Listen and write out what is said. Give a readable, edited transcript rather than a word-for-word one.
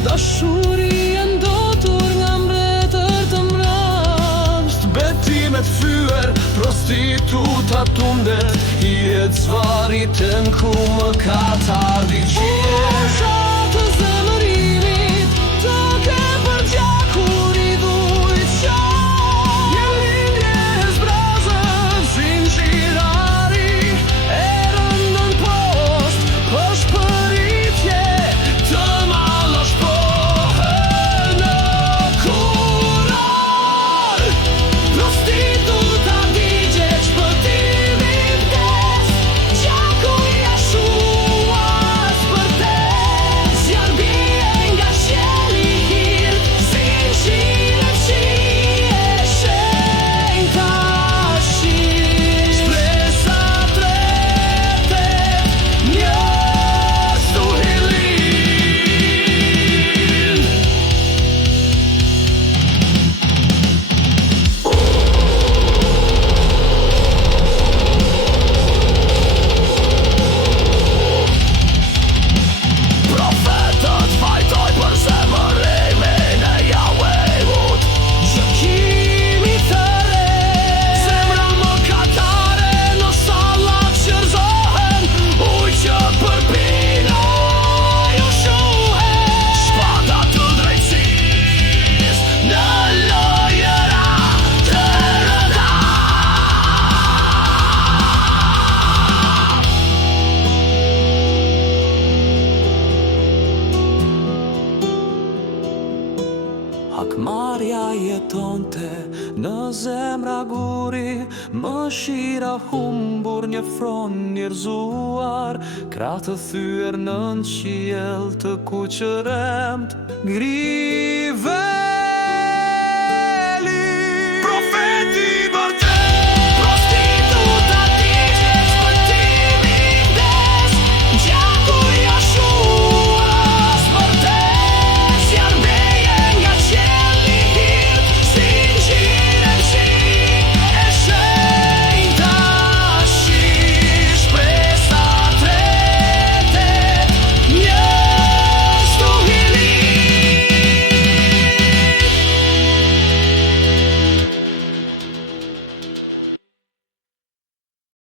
Dashuri ndotur nga mbretër të mbrëmst. Betimet fyer, prostituta tundet, jetë zvaritën ku më ka t'ardhi qie. Të zemërimit, të ke për gjakur i dujt qaj. Një lindje zbrazën, zinxhirari, e rëndën post, është përitje, të malash pohën në kurar. Prostituta digje shpëtimin test, gjaku i ashuar s'përtes. Zjarr bie nga qielli hir, zinxhirën fshije shenjtë tashi. Shpresa tretet, njerëz tu hillin. Profetët fajtoj për zemërimin e Jahvehut. Gjykimi të re, zemra mëkatare në sallat qërzohen. Ujë që përpina ju shuhen. Shpata të drejtësisë në lojëra të rënda. Hakmarrja jetonte në zemra guri, mëshira humbur një fron njerëzuar, krah të thyer nën qiell të kuqëremt, grive